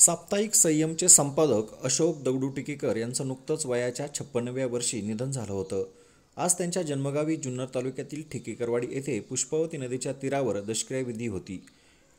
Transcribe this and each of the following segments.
साप्ताहिक संयमचे संपादक अशोक दगडू टिकेकर यांचं नुकतंच वयाच्या 56व्या वर्षी निधन झालं होतं। आज त्यांच्या जन्मगावी जुन्नर तालुक्यातील ठिकेकरवाडी येथे पुष्पावती नदीच्या तीरावर दशक्रिया विधी होती।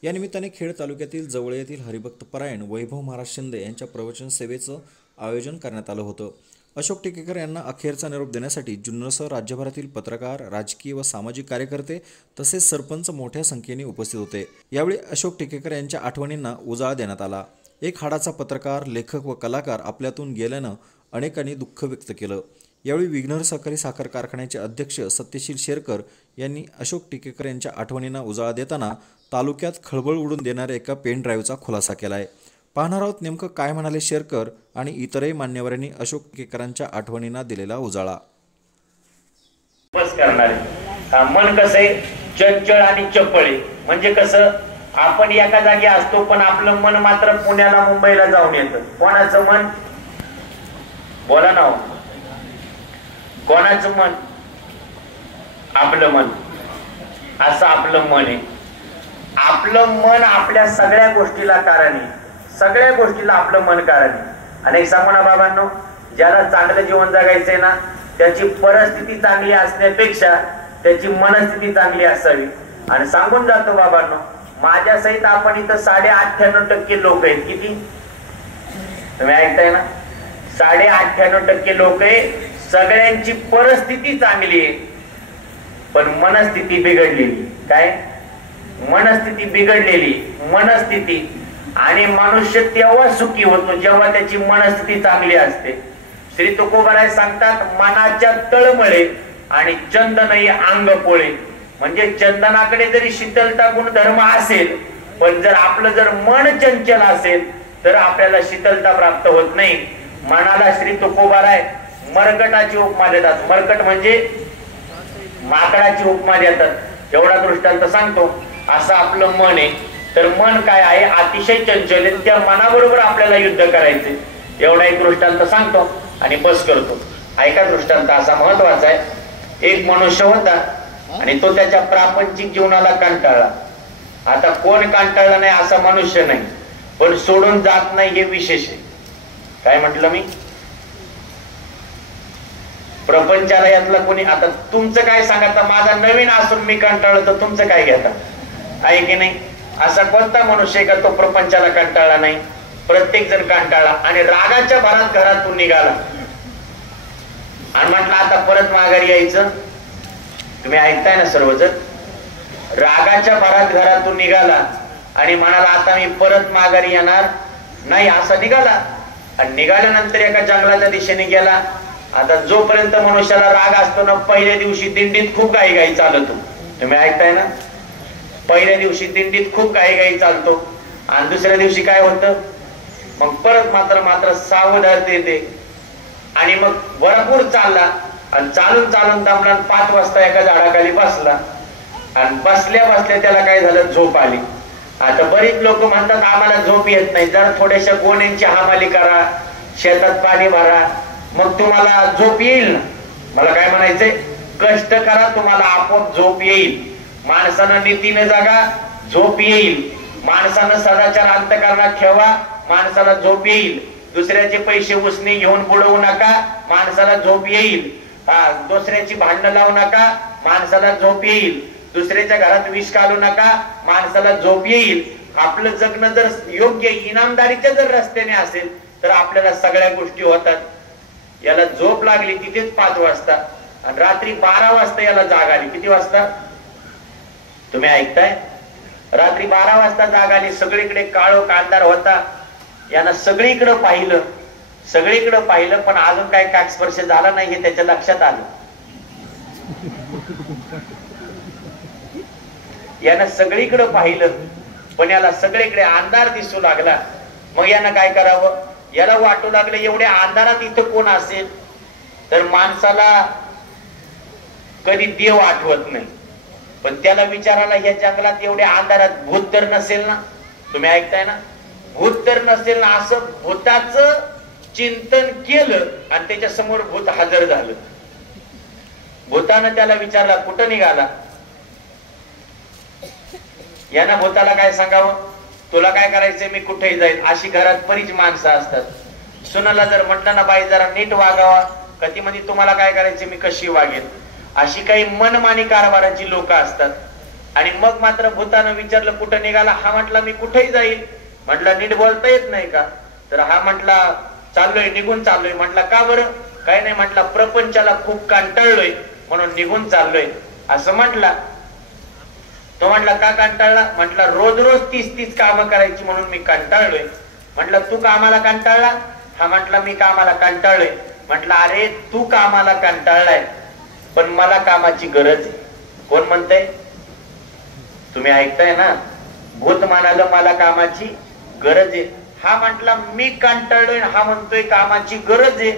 या निमित्ताने खेड तालुक्यातील जवळ येथील हरिभक्त परायण वैभव महाराज शिंदे यांच्या प्रवचन सेवेचं आयोजन करण्यात आलं होतं। अशोक टिकेकर यांना अखेरचा निरोप देण्यासाठी जुन्नरसह राज्यभरातील पत्रकार, राजकीय व सामाजिक कार्यकर्ते तसेच सरपंच मोठ्या संख्येने उपस्थित होते। यावेळी अशोक टिकेकर यांच्या आठवणींना उजाळा देण्यात आला। एक हाडाचा पत्रकार, लेखक व कलाकार आपल्यातून गेल्यानं अनेकांनी दुःख व्यक्त केलं। यावेळी विघ्नर सहकारी साखर कारखान्याचे अध्यक्ष सत्यशील शेरकर यांनी अशोक टिकेकर यांच्या आठवणींना उजाळा देताना तालुक्यात खळबळ उडून देणाऱ्या एका पेन ड्राईव्हचा खुलासा केलाय। पाहणार आहोत नेमकं काय म्हणाले शेरकर आणि इतरही मान्यवरांनी अशोक टिकेकरांच्या आठवणींना दिलेला उजाळा। बस करणारे मन कसं चंचल आणि चपळे, म्हणजे कसं आपण एका जागी असतो पण आपलं मन मात्र पुण्याला मुंबईला जाऊन येतं। कोणाचं मन? बोला ना, कोणाचं मन? आपलं मन। असं आपलं मन आहे। आपलं मन आपल्या सगळ्या गोष्टीला कारण आहे, सगळ्या गोष्टीला आपलं मन कारण आहे। अनेक सांगू ना बाबांनो, ज्याला चांगलं जीवन जगायचंय ना, त्याची परिस्थिती चांगली असण्यापेक्षा त्याची मनस्थिती चांगली असावी। आणि सांगून जातो बाबांनो, माझ्या सहित आपण इथं 98.5% लोक आहेत। किती? तुम्ही ऐकताय ना? 98.5% लोक आहे। सगळ्यांची परिस्थिती चांगली आहे पण मनस्थिती बिघडलेली। काय? मनस्थिती बिघडलेली। मनस्थिती आणि मनुष्य तेव्हा सुखी होतो जेव्हा त्याची मनस्थिती चांगली असते। श्री तुकोबाराय सांगतात, मनाच्या तळमळे आणि चंदनही अंग पोळे। म्हणजे चंदनाकडे जरी शीतलता गुणधर्म असेल पण जर आपलं मन चंचल असेल तर आपल्याला शीतलता प्राप्त होत नाही। मनाला श्री तुकोबाराय मरकटाची उपमा देतात। मरकट म्हणजे माकडाची उपमा देतात। एवढा दृष्टांत सांगतो। असं आपलं मन आहे तर मन काय आहे? अतिशय चंचल आहे। त्या मनाबरोबर आपल्याला युद्ध करायचे। एवढा एक दृष्टांत सांगतो आणि बस करतो। ऐका, दृष्टांत असा महत्वाचा आहे। एक मनुष्य होता आणि तो त्याच्या प्रापंचिक जीवनाला कंटाळला। आता कोण कंटाळला नाही असा मनुष्य नाही, पण सोडून जात नाही हे विशेष आहे। काय म्हटलं मी? प्रपंचाला यातला कोणी, आता तुमचं काय सांगा, माझा नवीन असून मी कंटाळलो तर तुमचं काय घेता? आहे की नाही? असा कोणता मनुष्य आहे का तो प्रपंचाला कंटाळला नाही? प्रत्येक जण कंटाळला आणि रागाच्या भरात घरातून निघाला आणि म्हटलं आता परत माघारी यायचं। तुम्ही ऐकताय ना सर्वजण? रागाच्या भरात घरातून निघाला आणि म्हणाला आता मी परत माघारी येणार नाही, असा निघाला। आणि निघाल्यानंतर एका जंगलाच्या दिशेने गेला। आता जोपर्यंत मनुष्याला राग असतो ना, पहिल्या दिवशी दिंडीत खूप घाई चालतो। तुम्ही ऐकताय ना? पहिल्या दिवशी दिंडीत खूप घाई चालतो आणि दुसऱ्या दिवशी काय होतं? मग परत मात्र सावधानता येते आणि मग भरपूर चालला आणि चालून दमला। 5 वाजता एका झाडाखाली बसला आणि बसल्या त्याला काय झालं? झोप आली। आता बरीच लोक म्हणतात आम्हाला झोप येत नाही, जरा थोड्याशा गोण्यांची हमाली करा, शेतात पाणी भरा, मग तुम्हाला झोप येईल ना। मला काय म्हणायचंय? कष्ट करा, तुम्हाला आपोआप झोप येईल। माणसानं नीतीने जागा, झोप येईल। माणसानं सदाचार अंतःकरणात ठेवा, माणसाला झोप येईल। दुसऱ्याचे पैसे उसने घेऊन बुडवू नका, माणसाला झोप येईल। दुसऱ्याची भांडणं लावू नका, माणसाला झोप येईल। दुसऱ्याच्या घरात विष घालू नका, माणसाला झोप येईल। आपलं जगणं जर योग्य इनामदारीच्या जर रस्त्याने असेल तर आपल्याला सगळ्या गोष्टी होतात। याला झोप लागली तिथेच 5 वाजता आणि रात्री 12 वाजता याला जाग आली। किती वाजता? तुम्ही ऐकताय? रात्री 12 वाजता जाग आली। सगळीकडे काळोख अंधार होता। यानं सगळीकडे पाहिलं पण अजून काय काकस्पर्श झाला नाही हे त्याच्या लक्षात आलं। यानं सगळीकडे पाहिलं पण याला सगळीकडे अंधार दिसू लागला। मग यानं काय करावं? याला वाटू लागलं एवढ्या अंधारात इथं कोण असेल? तर माणसाला कधी देव आठवत नाही, पण त्याला विचारायला या जंगलात एवढ्या अंधारात भूत तर नसेल ना? तुम्ही ऐकताय ना? भूत तर नसेल ना? असं भूताचं चिंतन केलं आणि त्याच्या समोर भूत हजर झालं। भूतानं त्याला विचारला कुठं निघाला? यानं भूताला काय सांगावं? तुला काय करायचंय, मी कुठेही जाईल, अशी घरात बरीच माणसं असतात. सुनाला जर म्हटलं ना बाई जरा नीट वागावा, कधी म्हणजे तुम्हाला काय करायचे, मी कशी वागेल, अशी काही मनमानी कारभाराची लोक असतात. आणि मग मात्र भूतानं विचारलं कुठं निघाला, हा म्हटला मी कुठेही जाईल. म्हटलं नीट बोलता येत नाही का, तर हा म्हटला चाललोय, निघून चाललोय. म्हटलं का बरं, काय नाही, म्हटलं प्रपंचाला खूप कंटाळलोय म्हणून निघून चाललोय असं म्हटला. तो म्हटला का कंटाळला, म्हटलं रोज रोज 30-30 कामं करायची म्हणून मी कंटाळलोय. म्हटलं तू कामाला कंटाळला, हा म्हटला मी कामाला कंटाळलोय. म्हटलं अरे तू कामाला कंटाळलाय पण मला कामाची गरज आहे. कोण म्हणतंय, तुम्ही ऐकताय ना, भूत म्हणाल मला कामाची गरज आहे. हा म्हटला मी कंटाळलोय, हा म्हणतोय कामाची गरज आहे.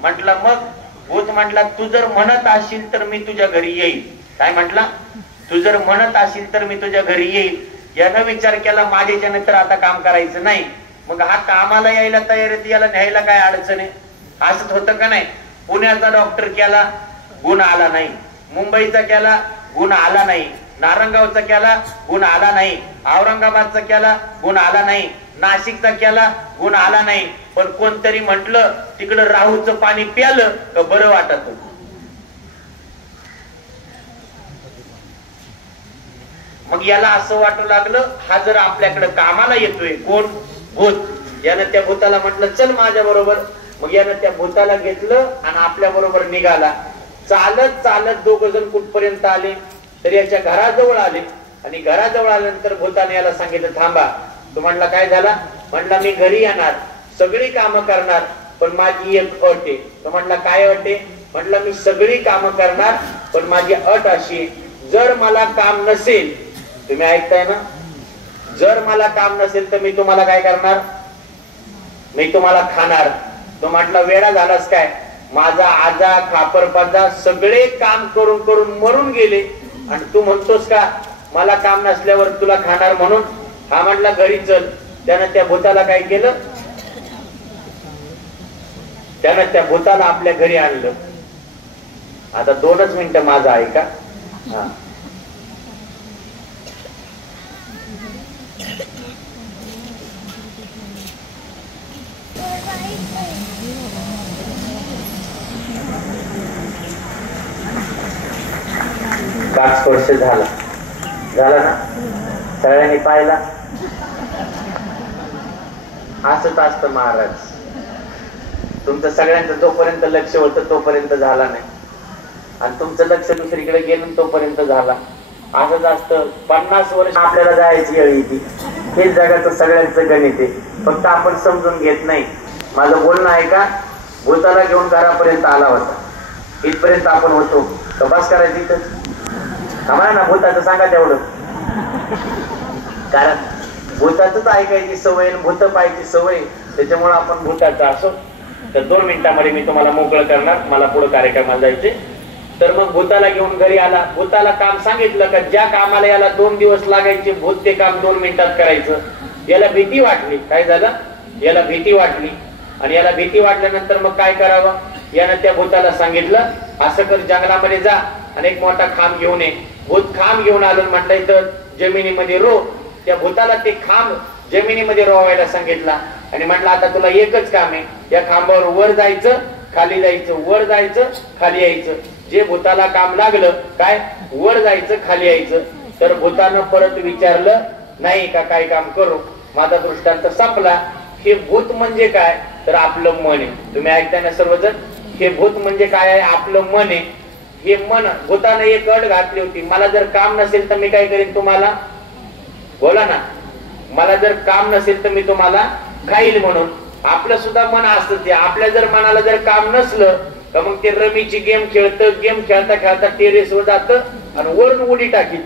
म्हटलं मग भूत म्हटला तू जर म्हणत असशील तर मी तुझ्या घरी येईल. काय म्हटला, तू जर म्हणत असशील तर मी तुझ्या घरी येईल. यानं विचार केला माझ्याच्याने तर आता काम करायचं नाही, मग हा कामाला यायला तयार आहे, याला न्यायला काय अडचण आहे. असंच होतं का नाही, पुण्याचा डॉक्टर केला गुण आला नाही, मुंबईचा केला गुण आला नाही, नारंगावचा केला गुण आला नाही, औरंगाबादचा केला गुण आला नाही, नाशिकचा केला गुण आला नाही, पण कोणतरी म्हटलं तिकडं राहूचं पाणी प्यालं का बरं वाटत. मग याला असं वाटू लागलं हा जर आपल्याकडे कामाला येतोय, कोण, भूत, यानं त्या भूताला म्हटलं चल माझ्या बरोबर. मग यानं त्या भूताला घेतलं आणि आपल्या बरोबर निघाला. चालत चालत दोघ जण कुठपर्यंत आले, तर याच्या घराजवळ आले. आणि घराजवळ आल्यानंतर भूताने याला सांगितलं थांबा. तो म्हणला काय झाला, म्हणला मी घरी येणार, सगळी कामं करणार, पण माझी एक अट आहे. तो म्हणला काय अट आहे, म्हणलं मी सगळी कामं करणार पण माझी अट अशी, जर मला काम नसेल, तुम्ही ऐकताय ना, जर मला काम नसेल तर मी तुम्हाला काय करणार, मी तुम्हाला खाणार. तो म्हटला वेडा झालास काय, माझा आजा खापरपाजा सगळे काम करून करून मरून गेले आणि तू म्हणतोस का मला काम नसल्यावर तुला खाणार म्हणून. हा म्हटला घरी चल. त्यानं त्या भूताला काय केलं, त्यानं त्या भूताला आपल्या घरी आणलं. आता 2च मिनिटं माझं ऐका. हा स्पर्श झाला ना, सगळ्यांनी पाहिला. असंच असतं महाराज, तुमचं सगळ्यांचं जोपर्यंत लक्ष होतं तोपर्यंत झाला नाही, आणि तुमचं लक्ष दुसरीकडे गेलं तोपर्यंत झाला. असंच असतं. 50 वर्ष आपल्याला जायची वेळ येते. हेच जगाचं सगळ्यांचं गणित आहे, फक्त आपण समजून घेत नाही. माझं बोलणं आहे का, भूताला घेऊन घरापर्यंत आला होता, इथपर्यंत आपण होतो तर बस करायची इथं. आम्हाला ना भूताचं सांगा तेवढं, कारण भूताच ऐकायची सवय, भूत पाहायची सवय, त्याच्यामुळे आपण भूताचं असो. तर 2 मिनिटांमध्ये मी तुम्हाला मोकळं करणार, मला पुढे कार्यक्रमाला जायचे. तर मग भूताला घेऊन घरी आला. भूताला काम सांगितलं का ज्या कामाला याला 2 दिवस लागायचे, भूत ते काम 2 मिनिटात करायचं. याला भीती वाटली. काय झालं, याला भीती वाटली. आणि याला भीती वाटल्यानंतर मग काय करावं, यानं त्या भूताला सांगितलं असं कर, जंगलामध्ये जा आणि एक मोठा खांब घेऊन ये. भूत खांब घेऊन आलं, म्हटलं इथं जमिनीमध्ये रो. त्या भूताला ते खांब जमिनीमध्ये रोवायला सांगितला आणि म्हटलं आता तुला एकच काम आहे, या खांबावर वर जायचं, खाली जायचं, वर जायचं, खाली यायचं. जे भूताला काम लागलं काय, वर जायचं, खाली यायचं. तर भूतानं परत विचारलं नाही का काय काम करू, माझा दृष्टांत संपला. हे भूत म्हणजे काय, तर आपलं मन आहे. तुम्ही ऐकताय ना सर्वजण, हे भूत म्हणजे काय आहे, आपलं मन आहे. हे मन, भूतानं एक अट घातली होती, मला जर काम नसेल तर मी काय करेन तुम्हाला, बोला ना, मला जर काम नसेल तर मी तुम्हाला खाईल म्हणून. आपलं सुद्धा मन असतं ते, आपल्या जर मनाला जर काम नसलं तर मग ते रमीची गेम खेळतं, गेम खेळता खेळता टेरेसवर जातं आणि वरून उडी टाकीत.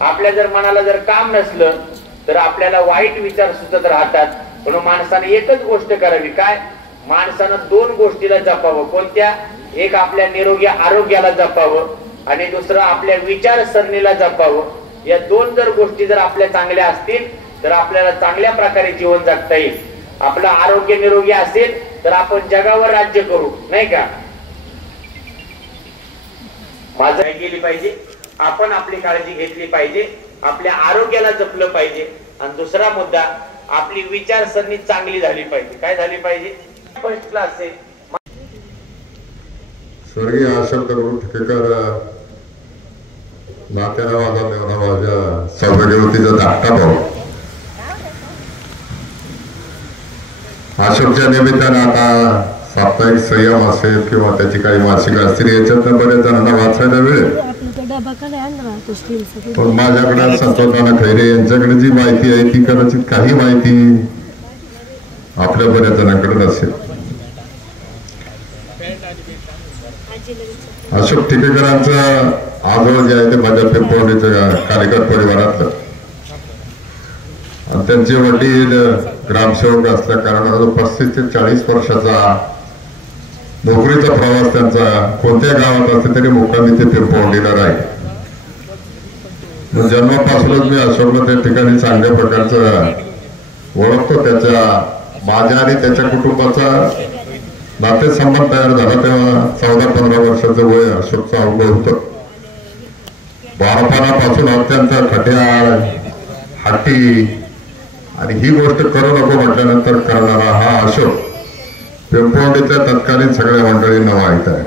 आपल्या जर मनाला जर काम नसलं तर आपल्याला वाईट विचार सुचत राहतात. म्हणून माणसाने एकच गोष्ट करावी, काय, माणसानं 2 गोष्टीला जपावं. कोणत्या, एक आपल्या निरोगी आरोग्याला जपावं आणि दुसरं आपल्या विचारसरणीला जपावं. या 2 जर गोष्टी जर आपल्या चांगल्या असतील तर आपल्याला चांगल्या प्रकारे जीवन जगता येईल. आपलं आरोग्य निरोगी असेल तर आपण जगावर राज्य करू, नाही का. माझं केली पाहिजे, आपण आपली काळजी घेतली पाहिजे, आपल्या आरोग्याला जपलं पाहिजे आणि दुसरा मुद्दा, आपली विचारसरणी चांगली झाली पाहिजे. काय झाली पाहिजे? फर्स्ट क्लास आहे. स्वर्गीय अशोक दगडू टिकेकर नात्याला माझा मेवना, माझ्या सौभाग्यवतीचा धाकटा भाऊ. अशोकच्या निमित्तानं आता साप्ताहिक संयम असेल किंवा त्याची काही मासिक असतील, याच्यातनं बऱ्याच जणांना वाचायला मिळेल. पण माझ्याकडे संतोषनाना खैरे यांच्याकडे जी माहिती आहे ती कदाचित काही माहिती आपल्या बऱ्याच जणांकडे नसेल. अशोक टिकेकरांचं आजोळ जे आहे ते माझ्या पिंपवडीच्या कार्यकर परिवारातलं, आणि त्यांचे वडील ग्रामसेवक असल्या कारणानं 35 ते 40 वर्षाचा नोकरीचा प्रवास त्यांचा कोणत्या गावात असते तरी मुक्कामी ते पिंपवडीला राहील. जन्मापासूनच मी अशोकला त्या ठिकाणी चांगल्या प्रकारचं ओळखतो. त्याच्या माझ्या आणि त्याच्या कुटुंबाचा नातेसंबंध तयार झाला तेव्हा 14-15 वर्षाचं वय अशोकचं अवघड होतं. बाळपणापासून अत्यंत खट्याळ, हाटी, आणि ही गोष्ट करू नको म्हटल्यानंतर करणारा हा अशोक पिंपवडीच्या तत्कालीन सगळ्या मंडळींना माहीत आहे.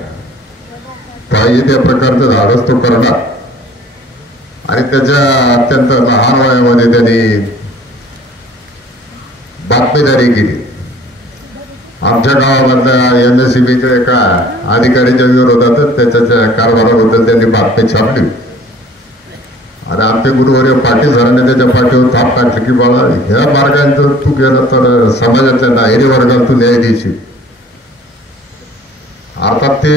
पाहिजे त्या प्रकारचं धाडस तो करणार, आणि त्याच्या अत्यंत लहान वयामध्ये त्यांनी बातमीदारी केली. आमच्या गावामधल्या MSEBच्या एका अधिकाऱ्याच्या विरोधातच त्याच्या कारभाराबद्दल त्यांनी बातमी छापली, आणि आमचे गुरुवर्य पाटील सरांनी त्याच्या पाठीवर थाप टाकली की बाबा ह्या मार्गाने जर तू गेला तर समाजाच्या नाहेरी वर्गाला तू न्याय देशील. अर्थात ते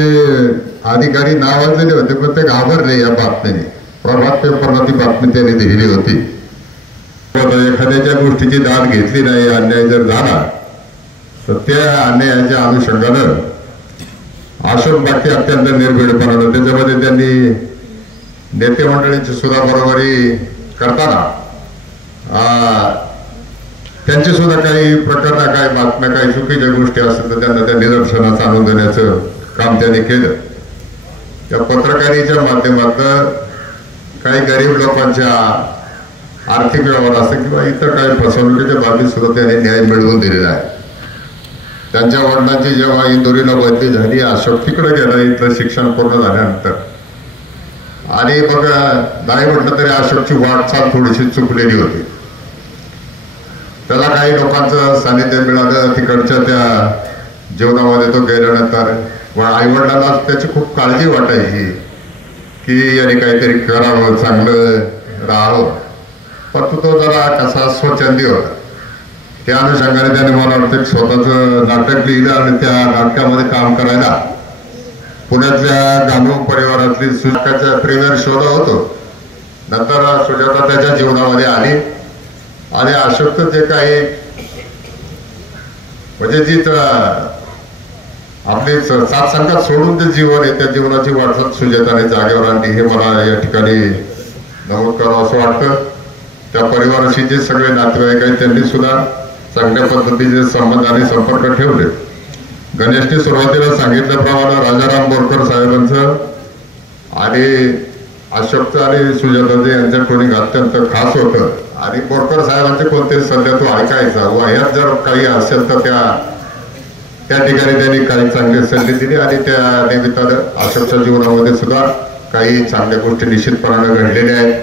अधिकारी नावाजलेले होते पण ते घाबरले या बातमीने. प्रभात पेपरला ती बातमी त्यांनी लिहिली होती. एखाद्याच्या गोष्टीची दाद घेतली नाही, अन्याय जर झाला तर त्या अन्यायाच्या अनुषंगानं अशोक बाकी अत्यंत निर्भीडपणानं त्याच्यामध्ये त्यांनी नेते मंडळींची सुद्धा बरोबरी करताना त्यांची सुद्धा काही प्रकरण, काही बातम्या, काही चुकीच्या गोष्टी असतील तर त्यांना त्या निदर्शनास आणून देण्याचं काम त्यांनी केलं. त्या पत्रकारितेच्या माध्यमातून काही गरीब लोकांच्या आर्थिक व्यवहार असतील किंवा इतर काही फसवणुकीच्या बाबतीत सुद्धा त्यांनी न्याय मिळवून दिलेला आहे. त्यांच्या वडिलांची जेव्हा इंदोरीला बदली झाली, अशोक तिकडे गेला इथलं शिक्षण पूर्ण झाल्यानंतर, आणि मग नाही म्हटलं तरी अशोकची वाटचाल थोडीशी चुकलेली होती. त्याला काही लोकांचं सानिध्य मिळालं तिकडच्या त्या जीवनामध्ये. तो गेल्यानंतर आईवडिलांना त्याची खूप काळजी वाटायची की याने काहीतरी करावं, चांगलं राहावं, पण तो जरा कसा स्वच्छंदी होता. त्या अनुषंगाने त्याने मला वाटतं स्वतःचं नाटक लिहिलं, आणि त्या नाटकामध्ये काम करायला पुण्यातल्या गांधू परिवारातली सुजाताच्या प्रेमेर शोध होतो. नंतर सुजाता त्याच्या जीवनामध्ये आली, आणि अशोकचं जे काही म्हणजे जी आपली साथसंगात सोडून जे जीवन आहे त्या जीवनाची वाटचाल सुजाताने जागेवर आणली, हे मला या ठिकाणी नमूद करावं असं वाटतं. त्या परिवाराशी जे सगळे नातेवाईक आहेत त्यांनी सुद्धा चांगल्या पद्धतीचे संबंध आणि संपर्क ठेवले. गणेशने सुरुवातीला सांगितल्याप्रमाणे राजाराम बोरकर साहेबांचं आणि अशोकचं आणि सुजाताचं यांच्या टोनिंग अत्यंत खास होतं, आणि बोरकर साहेबांचे कोणतेही सल्ले तो ऐकायचा. वयात जर काही असेल तर त्या ठिकाणी त्यांनी काही चांगले सल्ले दिले, आणि त्या निमित्तानं अशोकच्या जीवनामध्ये सुद्धा काही चांगल्या गोष्टी निश्चितपणाने घडलेल्या आहेत.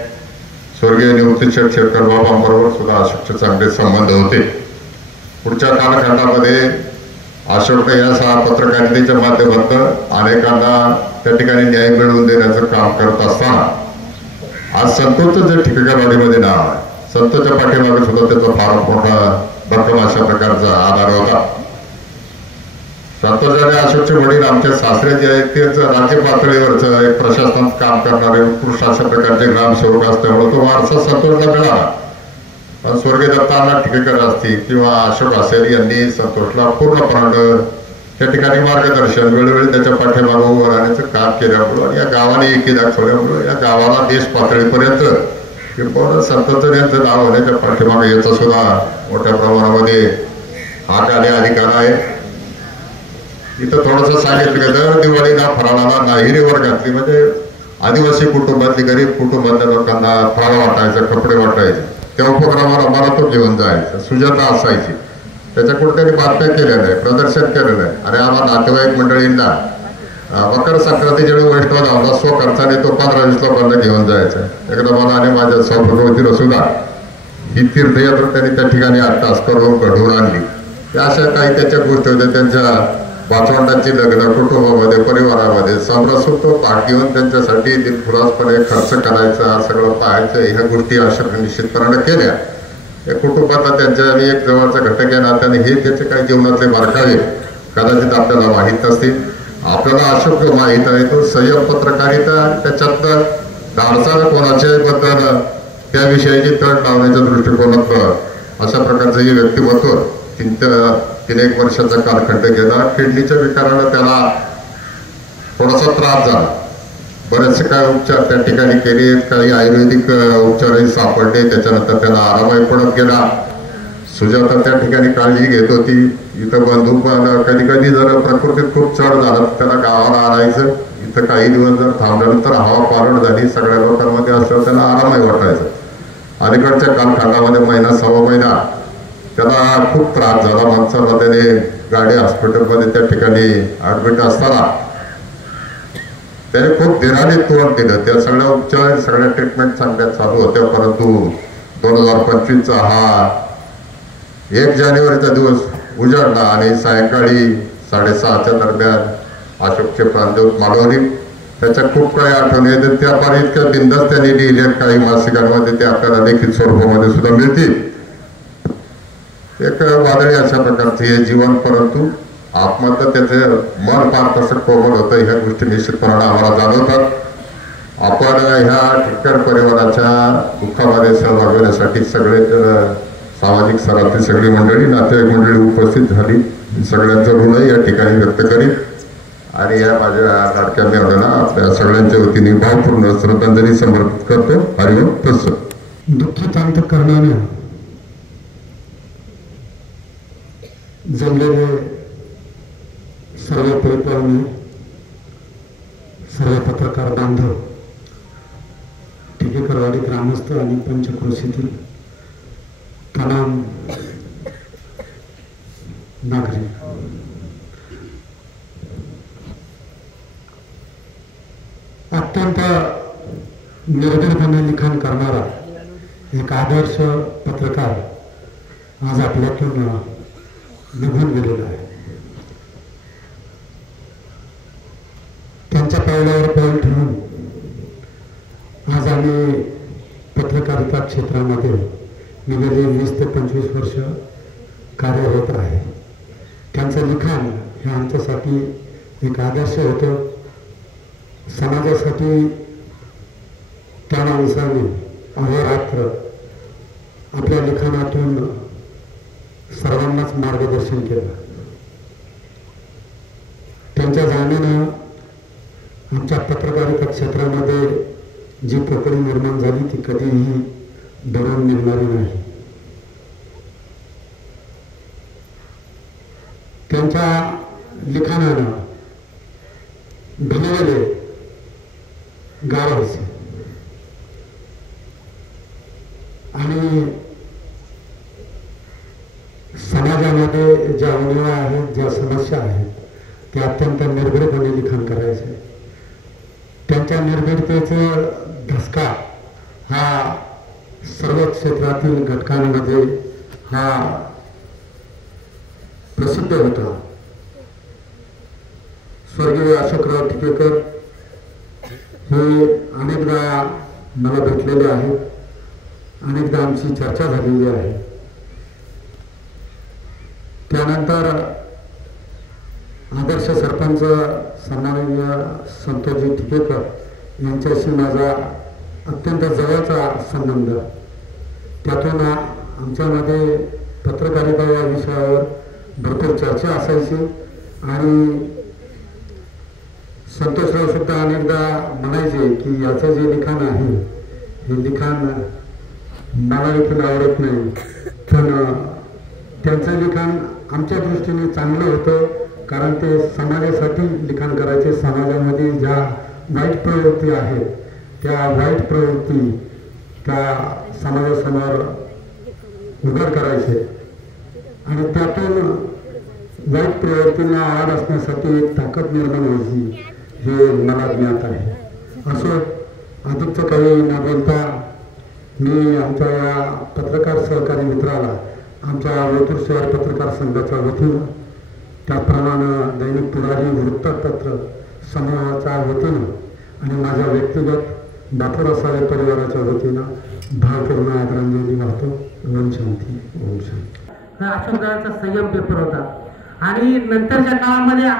स्वर्गीय निवृत्तीशेठ शेरकर बाबांबरोबर सुद्धा अशोकचे चांगले संबंध होते. पुढच्या कालखंडामध्ये अशोकने या पत्रकारितेच्या माध्यमातून अनेकांना त्या ठिकाणी न्याय मिळवून देण्याचं काम करत असताना आज संतोषचं जे टिकेकरवाडीमध्ये नाव आहे, संतोषच्या पाठीमागे सुद्धा त्याचा फार मोठा भक्कम अशा प्रकारचा आधार होता. संतोष आणि अशोकचे वडील आमचे सासरे जे आहेत ते राज्य पातळीवरचं एक प्रशासनात काम करणारे उत्कृष्ट अशा प्रकारचे ग्रामसेवक असल्यामुळे तो वारसा संतोषला मिळाला. स्वर्गीय दत्तांना टिकेकर असतील किंवा अशोक असेल यांनी संतोषला पूर्णपणे त्या ठिकाणी मार्गदर्शन, वेळोवेळी त्याच्या पाठीमागे उभं राहण्याचं काम केल्यामुळं, या गावाने एकी दाखवल्यामुळं या गावाला देश पातळीपर्यंत किंवा संतोष यांचं नाव होण्याच्या पाठीमागे याचा सुद्धा मोठ्या प्रमाणामध्ये हात आणि अधिकार आहे. इथं थोडंसं सांगितलं की दर दिवाळीला फराळाला नाहिरी वर्गातली म्हणजे आदिवासी कुटुंबातली, गरीब कुटुंबातल्या लोकांना फराळ वाटायचं, कपडे वाटायचे. त्या उपक्रमाला मला तो घेऊन जायचा. सुजाता असायची, त्याच्या कुठेतरी बातम्या केल्या नाही, प्रदर्शन केलं नाही. आणि आम्हाला नातेवाईक मंडळींना मकर संक्रांतीच्या वेळी वैष्णव धामला स्वखर्चाने तो 15-20 लोकांना घेऊन जायचा. एकदा मला आणि माझ्या सौभगवतीला सुद्धा ही तीर्थयात्रा त्यांनी त्या ठिकाणी 8 तास करून घडवून आणली. अशा काही त्याच्या गोष्टी होत्या. त्यांच्या वाचवंडांची लग्न कुटुंबामध्ये, परिवारामध्ये समरसत्व भाग घेऊन त्यांच्यासाठी दिलखुलासपणे खर्च करायचा, सगळं पाहायचं, ह्या गोष्टी अशा निश्चितपणाने केल्या. या कुटुंबातला त्यांच्या आणि एक जवळचा घटक आहे नात्याने हे त्याचे काही जीवनातले मार्गावे कदाचित आपल्याला माहीत नसतील. आपल्याला अशोक माहीत आहे, तो संयम पत्रकारिता, त्याच्यातलं धाडसानं कोणाच्याही बद्दल त्याविषयीची तड लावण्याच्या दृष्टिकोनातलं अशा प्रकारचं हे व्यक्तिमत्व 3-1 वर्षाचा कालखंड गेला. किडनीच्या विकारानं त्याला थोडासा त्रास झाला. बरेचसे काय उपचार त्या ठिकाणी केले, काही आयुर्वेदिक उपचारही सापडले. त्याच्यानंतर त्याला आरामही पडत गेला. सुजाता त्या ठिकाणी काळजी घेत होती. इथं बंधू पण कधी कधी जर प्रकृतीत खूप चढ झाला त्याला गावाला आणायचं. इथं काही दिवस जर थांबल्यानंतर हवा पालट झाली, सगळ्या लोकांमध्ये असल्यावर त्याला आरामही वाटायचा. अलीकडच्या कालखंडामध्ये 1.5 महिना त्याला खूप त्रास झाला. माणसाला त्याने गाडी हॉस्पिटलमध्ये त्या ठिकाणी ॲडमिट असताना त्याने खूप धीराने तोंड दिलं. त्या सगळ्या उपचार, सगळ्या ट्रीटमेंट चांगल्या चालू होत्या. परंतु 2025चा हा 1 जानेवारीचा दिवस उजाडला आणि सायंकाळी 6:30च्या दरम्यान अशोकचे प्राणज्योत मालवणी. त्याच्या खूप काही आठवणी आहेत. त्या फार इतक्या बिंदास त्यांनी लिहिल्या काही मासिकांमध्ये, ते आपल्याला लिखित स्वरूपामध्ये सुद्धा मिळतील. एक वादळी अशा प्रकारचं हे जीवन, परंतु आत्महत्या त्याचे मन फार तसं कोमल होतं. ह्या गोष्टी निश्चितपणाने आम्हाला जाणवतात. आपण ह्या ठिक्कर परिवाराच्या दुःखामध्ये सहभाग घेण्यासाठी सगळे सामाजिक स्तरातली सगळी मंडळी, नातेवाईक मंडळी उपस्थित झाली. सगळ्यांचं ऋण या ठिकाणी व्यक्त करीत आणि या माझ्या लाडक्या मेवण्याला आपल्या सगळ्यांच्या वतीने भावपूर्ण श्रद्धांजली समर्पित करतो. हरिओम तत्सत. दुःखित अंतःकरणाने जमलेले सर्व परिपालने, सर्व पत्रकार बांधव, टिकेकरवाडी ग्रामस्थ आणि पंचक्रोशीतील तमाम नागरिक, अत्यंत निर्भीडपणे लिखाण करणारा एक आदर्श पत्रकार आज आपल्यातून निघून गेलेला आहे. त्यांच्या पावलावर पाऊल ठेवून आज आम्ही पत्रकारिता क्षेत्रामध्ये गेली 20 ते 25 वर्ष कार्यरत आहे. त्यांचं लिखाण हे आमच्यासाठी एक आदर्श होतं. समाजासाठी त्या माणसाने अहोरात्र आपल्या लिखाणातून सर्वांनाच मार्गदर्शन केलं. त्यांच्या जाण्यानं आमच्या पत्रकारिता क्षेत्रामध्ये जी पोकळी निर्माण झाली ती कधीही भरून निघणारी नाही. त्यांच्या लिखाणानं भिनलेले गावाचे आणि समाजामध्ये ज्या उणिवा आहेत, ज्या समस्या आहेत, ते अत्यंत निर्भीडपणे लिखाण करायचे. त्यांच्या निर्भीडतेचा धसका हा सर्व क्षेत्रातील घटकांमध्ये हा प्रसिद्ध होता. स्वर्गीय अशोकराव टिकेकर हे अनेकदा मला भेटलेले आहेत, अनेकदा आमची चर्चा झालेली आहे. त्यानंतर आदर्श सरपंच सन्माननीय संतोषजी टिकेकर यांच्याशी माझा अत्यंत जवळचा संबंध. त्यातून आमच्यामध्ये पत्रकारिता या विषयावर भरपूर चर्चा असायची आणि संतोषराव सुद्धा अनेकदा म्हणायचे की याचं जे लिखाण आहे हे लिखाण मला देखील आवडत नाही, पण त्यांचं लिखाण आमच्या दृष्टीने चांगलं होतं, कारण ते समाजासाठी लिखाण करायचे. समाजामध्ये ज्या वाईट प्रवृत्ती आहेत त्या वाईट प्रवृत्ती त्या समाजासमोर उघड करायचे आणि त्यातून वाईट प्रवृत्तींना आड असण्यासाठी एक ताकद निर्माण व्हायची हे मला ज्ञात आहे. असं अधिकचं काही न बोलता मी आमच्या या पत्रकार सहकारी मित्राला आमच्या ओतूर शहर पत्रकार संघाच्या वतीनं, त्याप्रमाणे दैनिक पुढारी वृत्तपत्र समूहाच्या वतीनं आणि माझ्या व्यक्तिगत बापूराव साळे परिवाराच्या वतीनं भावपूर्ण आदरांजली वाहतो. ओम शांती, ओम शांती. अशोकदादांचा संयम पेपर होता आणि नंतरच्या काळामध्ये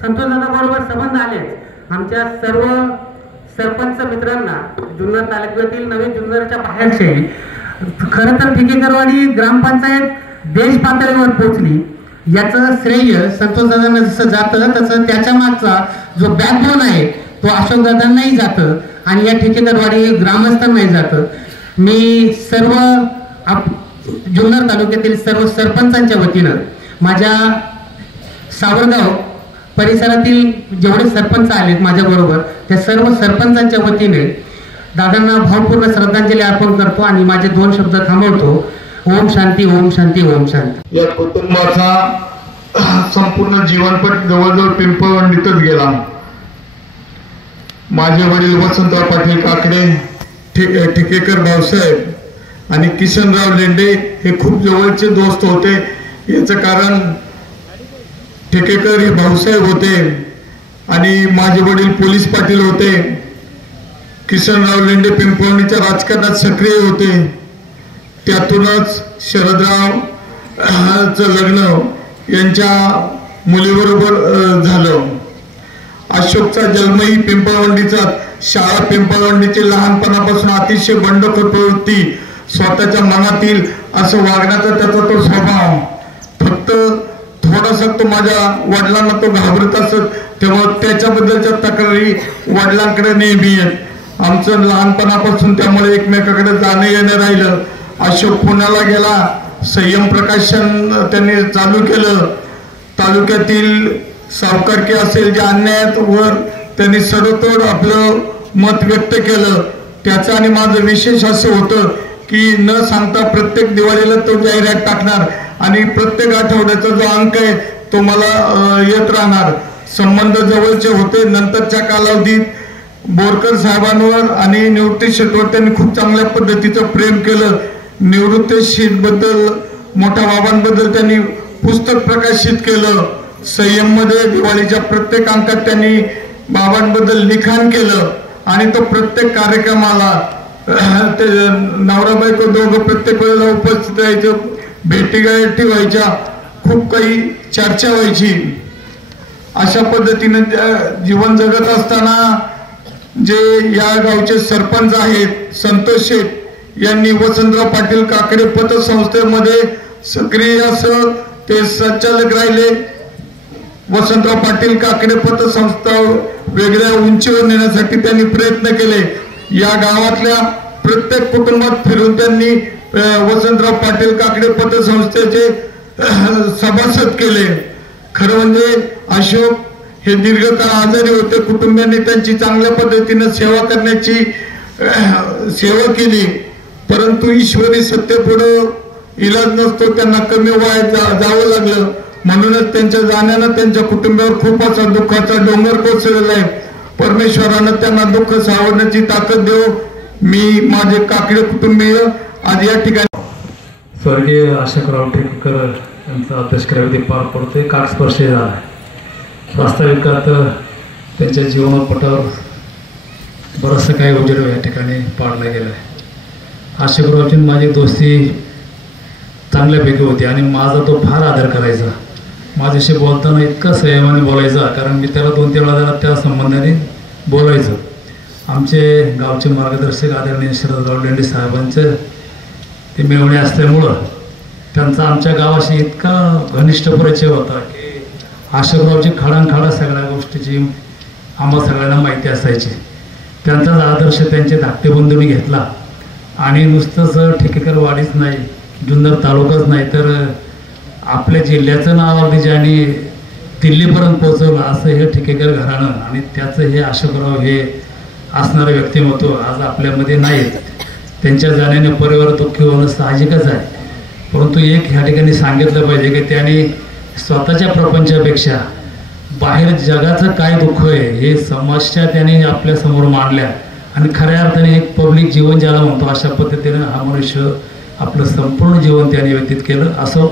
संतोषदादाबरोबर संबंध आलेच. आमच्या सर्व सरपंच मित्रांना जुन्नर तालुक्यातील नवीन जुन्नरच्या बाहेरचे खरं तर ठिकेकरवाडी ग्रामपंचायत देश पातळीवर पोहोचली याचं श्रेय संतोषदादांना जसं जातं तसं त्याच्या मागचा जो बॅकबोन आहे तो अशोकदादांनाही जातं आणि या ठिकेकरवाडी ग्रामस्थांनाही जातं. मी सर्व जुन्नर तालुक्यातील सर्व सरपंचांच्या वतीनं माझ्या सावरगाव परिसरातील जेवढे सरपंच आलेत माझ्याबरोबर त्या सर्व सरपंचांच्या वतीने दादांना भावपूर्ण श्रद्धांजली अर्पण करतो आणि माझे 2 शब्द थांबवतो. ओम शांती, ओम शांती, ओम शांती. या कुटुंबाचा संपूर्ण जीवनपट जवळजवळ पिंपळवंडीतच गेला. माझे वडील वसंतराव पाटील काकडे, ठिकेकर भाऊसाहेब आणि किशनराव लेंडे हे खूप जवळचे दोस्त होते. याचं कारण ठेकेकर हे भाऊसाहेब होते आणि माझे वडील पोलीस पाटील होते. किशनराव लेंडे पिंपळवणीच्या राजकारणात सक्रिय होते. त्यातूनच शरदराव चं लग्न यांच्या मुलीबरोबर झालं. अशोकचा जन्मही पिंपळवंडीचा. शाळा पिंपळवंडीची. लहानपणापासून अतिशय बंडखोर प्रवृत्ती, स्वतःच्या मनातील असं वागण्याचा त्याचा तो स्वभाव. फक्त थोडासा तो माझ्या वडिलांना तो घाबरत असत, तेव्हा त्याच्याबद्दलच्या तक्रारी वडिलांकडे नेहमी आहेत. आमचं लहानपणापासून त्यामुळे एकमेकाकडे जाणं येणं राहिलं. अशोक पुण्याला गेला, संयम प्रकाशन त्यांनी चालू केलं. तालुक्यातील सावकारकी असेल ज्या अन्यायावर त्यांनी सडतोड आपलं मत व्यक्त केलं. त्याचं आणि माझं विशेष असं होतं की न सांगता प्रत्येक दिवाळीला तो जाहिरात टाकणार आणि प्रत्येक आठवड्याचा जो अंक आहे तो मला येत राहणार. संबंध जवळचे होते. नंतरच्या कालावधीत बोरकर साहेबांवर आणि निवृत्ती शेटवर त्यांनी खूप चांगल्या पद्धतीचं प्रेम केलं. निवृत्ती शेट बद्दल, मोठ्या बाबांबद्दल त्यांनी पुस्तक प्रकाशित केलं. संयम मध्ये दिवाळीच्या प्रत्येक अंकात त्यांनी बाबांबद्दल लिखाण केलं आणि तो प्रत्येक कार्यक्रमाला ते नवरा बायको दोघं प्रत्येक वेळेला उपस्थित राहायचं. भेटी गाठी व्हायच्या, खूप काही चर्चा व्हायची. अशा पद्धतीने जीवन जगत असताना जे या गावचे सरपंच आहेत संतोष शेठ यांनी वसंतराव पाटील काकडे पतसंस्थेमध्ये सक्रिय असं ते संचालक राहिले. वसंतराव पाटील काकडे पतसंस्था वेगळ्या उंचीवर नेण्यासाठी त्यांनी प्रयत्न केले. या गावातल्या प्रत्येक कुटुंबात फिरून त्यांनी वसंतराव पाटील काकडे पतसंस्थेचे सभासद केले. खरं म्हणजे अशोक हे दीर्घकाळ आजारी होते. कुटुंबियांनी त्यांची चांगल्या पद्धतीने सेवा करण्याची सेवा केली, परंतु ईश्वरी सत्तेपुढे इलाज नसतो. त्यांना कमी वयात जावं लागलं. म्हणूनच त्यांच्या जाण्यानं त्यांच्या कुटुंबावर खूप असा दुःखाचा डोंगर कोसळलेला आहे. परमेश्वरानं त्यांना दुःख सावरण्याची ताकद देव. मी माझे काकडे कुटुंबीय आज या ठिकाणी स्वर्गीय अशोकराव ठेकेकर यांचा अंत्येष्टक्रिया पार पडतोय. काळस्पर्शी झाला. वास्तविकात त्यांच्या जीवनपटावर बरंचसं काही उजेड या ठिकाणी पाडला गेला आहे. अशोकरावची माझी दोस्ती चांगल्यापैकी होती आणि माझा तो फार आदर करायचा. माझ्याशी बोलताना इतका संयमाने बोलायचा, कारण मी त्याला 2-3 वेळा त्या संबंधाने बोलायचं. आमचे गावचे मार्गदर्शक आदरणीय शरदराव लेंडे साहेबांचं ते मेवणे असल्यामुळं त्यांचा आमच्या गावाशी इतका घनिष्ठ परिचय होता की अशोकरावची खडांखाडा सगळ्या गोष्टीची आम्हा सगळ्यांना माहिती असायची. त्यांचाच आदर्श त्यांचे धाकटे बंधूंनी घेतला आणि नुसतंच ठेकेकर वाडीच नाही, जुन्नर तालुकाच नाही तर आपल्या जिल्ह्याचं नाव अगदी ज्यांनी दिल्लीपर्यंत पोहोचवलं असं हे ठेकेकर घराणं आणि त्याचं हे अशोकराव हे असणारं व्यक्तिमत्व आज आपल्यामध्ये नाहीत. त्यांच्या जाण्याने परिवार दुःखी होणं साहजिकच आहे. परंतु एक ह्या ठिकाणी सांगितलं पाहिजे की त्याने स्वतःच्या प्रपंचापेक्षा बाहेर जगाचं काय दुःख आहे हे समस्या त्याने आपल्यासमोर मांडल्या आणि खऱ्या अर्थाने एक पब्लिक जीवन ज्याला म्हणतो अशा पद्धतीनं हा मनुष्य आपलं संपूर्ण जीवन त्याने व्यतीत केलं. असं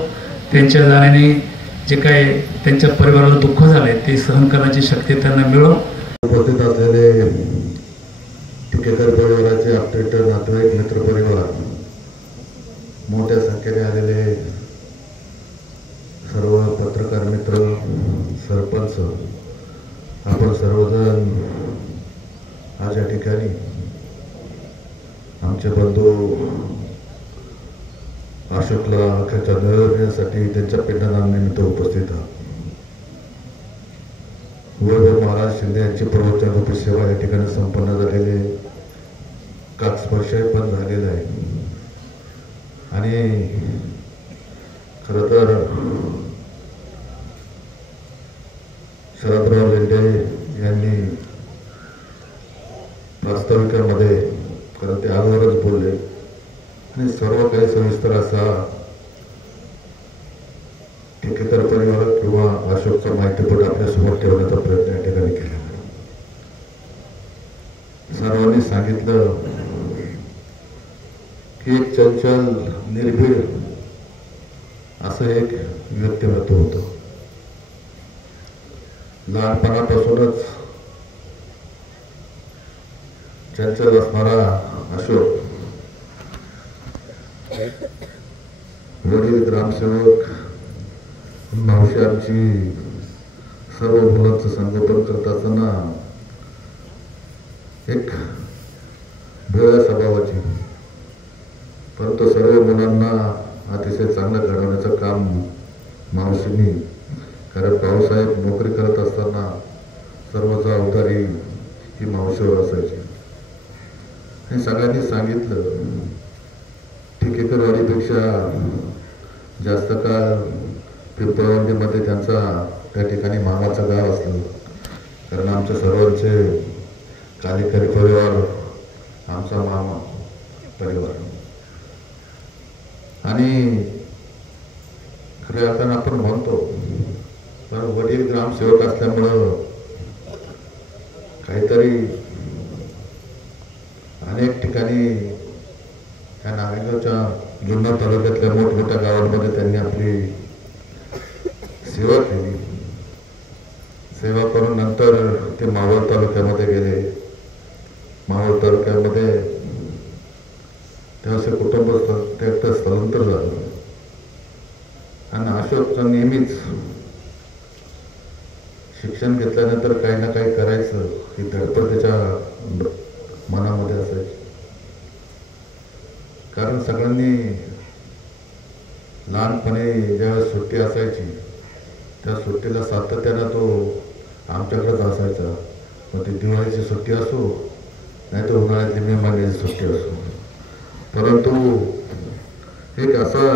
त्यांच्या जाण्याने जे काय त्यांच्या परिवाराला दुःख झालंय ते सहन करण्याची शक्ती त्यांना मिळो. उपस्थित असलेले टिकेकर परिवाराचे आपटे नातेवाईक मित्रपरिवार, मोठ्या संख्येने आलेले सर्व पत्रकार मित्र, सरपंच, आपण सर्वजण आज या ठिकाणी आमचे बंधू अशोकला अखेरच्या निरोपासाठी त्यांच्या पिंडदानानिमित्त उपस्थित आहात. वैभव महाराज शिंदे यांची प्रवचनरूपी सेवा या ठिकाणी संपन्न झालेली, काकस्पर्श पण झालेला आहे. आणि खरं तर शरदराव लेंडे यांनी प्रास्ताविकामध्ये खरं ते अगोदरच बोलले आणि सर्व काही सविस्तर असा टिकेकर परिवार किंवा अशोकचा माहितीपट आपल्यासमोर ठेवण्याचा प्रयत्न या ठिकाणी केला. सर्वांनी सांगितलं की एक चंचल, निर्भीड असं एक व्यक्तिमत्व होतं. लहानपणापासूनच चंचल असणारा अशोक वडील ग्रामसेवक, मावशी आमची सर्व मुलांचं संगोपन करत असताना एक भोळ्या स्वभावाची, परंतु सर्व मुलांना अतिशय चांगलं घडवण्याचं काम मावशींनी, कारण भाऊसाहेब नोकरी करत असताना सर्व जबाबदारी ही मावशीवर असायची. हे सगळ्यांनी सांगितलं टिकेकरवाडीपेक्षा जास्त काळ पिंपळवंडीमध्ये त्यांचा त्या ठिकाणी मामाचं गाव असलं, कारण आमच्या सर्वांचे कालेकरी परिवार आमचा मामा परिवार. आणि खऱ्या अर्थानं आपण म्हणतो तर वडील ग्रामसेवक असल्यामुळं काहीतरी अनेक ठिकाणी या नारायणगावच्या जुन्नर तालुक्यातल्या मोठमोठ्या गावांमध्ये त्यांनी आपली सेवा केली. सेवा करून नंतर ते मावळ तालुक्यामध्ये गेले. मावळ तालुक्यामध्ये तेव्हा कुटुंब त्यात स्थलांतर झालं आणि अशोकचं नेहमीच शिक्षण घेतल्यानंतर काही ना काही करायचं ही धडपड त्याच्या मनामध्ये असायची. कारण सगळ्यांनी लहानपणी ज्यावेळेस सुट्टी असायची त्या सुट्टीला सातत्यानं तो आमच्याकडेच असायचा. मग ती दिवाळीची सुट्टी असो नाही तर उन्हाळ्यातली मे महिन्याची सुट्टी असो. परंतु एक असा